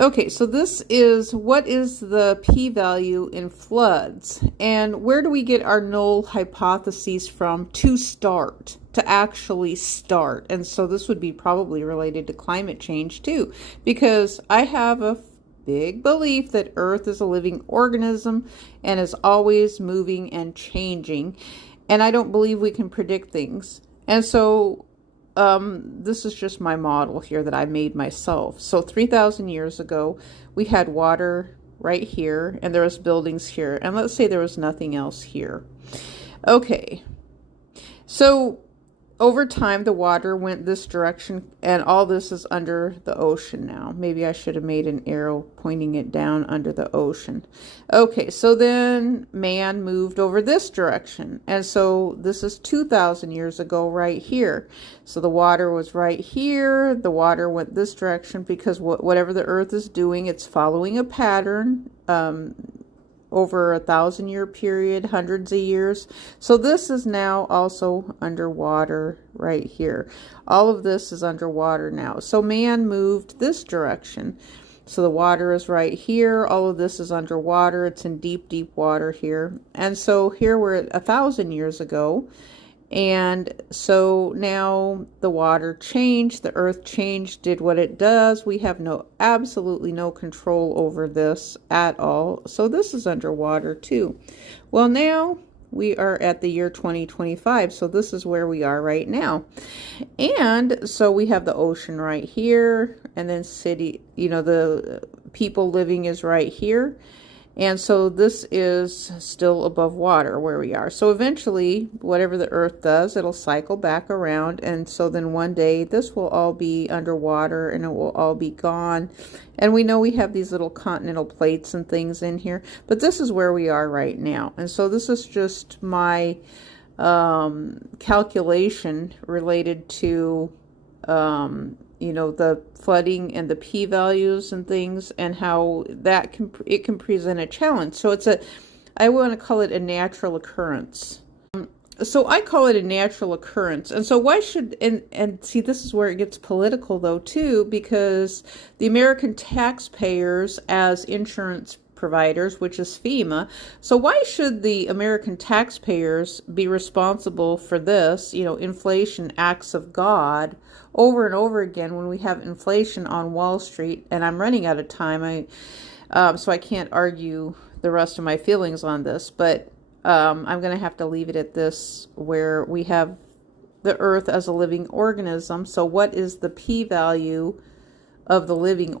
Okay, so this is what is the p-value in floods, and where do we get our null hypotheses from to start, to actually start? And so this would be probably related to climate change too, because I have a big belief that Earth is a living organism and is always moving and changing, and I don't believe we can predict things. And so this is just my model here that I made myself. So 3,000 years ago, we had water right here, and there was buildings here. And let's say there was nothing else here. Okay, so over time, the water went this direction, and all this is under the ocean now. Maybe I should have made an arrow pointing it down under the ocean. Okay, so then man moved over this direction, and so this is 2,000 years ago right here. So the water was right here. The water went this direction because whatever the earth is doing, it's following a pattern. Over 1,000-year period, hundreds of years. So this is now also underwater right here. All of this is underwater now. So man moved this direction. So the water is right here. All of this is underwater. It's in deep, deep water here. And so here we're at 1,000 years ago. And so now the water changed, the earth changed, did what it does. We have absolutely no control over this at all. So this is underwater too. Well, now we are at the year 2025. So this is where we are right now. And so we have the ocean right here, and then city, the people living is right here. And so this is still above water where we are. So eventually, whatever the earth does, it'll cycle back around. And so then one day, this will all be underwater and it will all be gone. And we know we have these little continental plates and things in here. But this is where we are right now. And so this is just my calculation related to the flooding and the p-values and things, and how that can present a challenge. So I want to call it a natural occurrence. So I call it a natural occurrence. And so why should, and see, this is where it gets political though too, because the American taxpayers as insurance providers, which is FEMA. So why should the American taxpayers be responsible for this, inflation, acts of God, over and over again when we have inflation on Wall Street? And I'm running out of time, so I can't argue the rest of my feelings on this, but I'm going to have to leave it at this, where we have the earth as a living organism. So what is the p-value of the living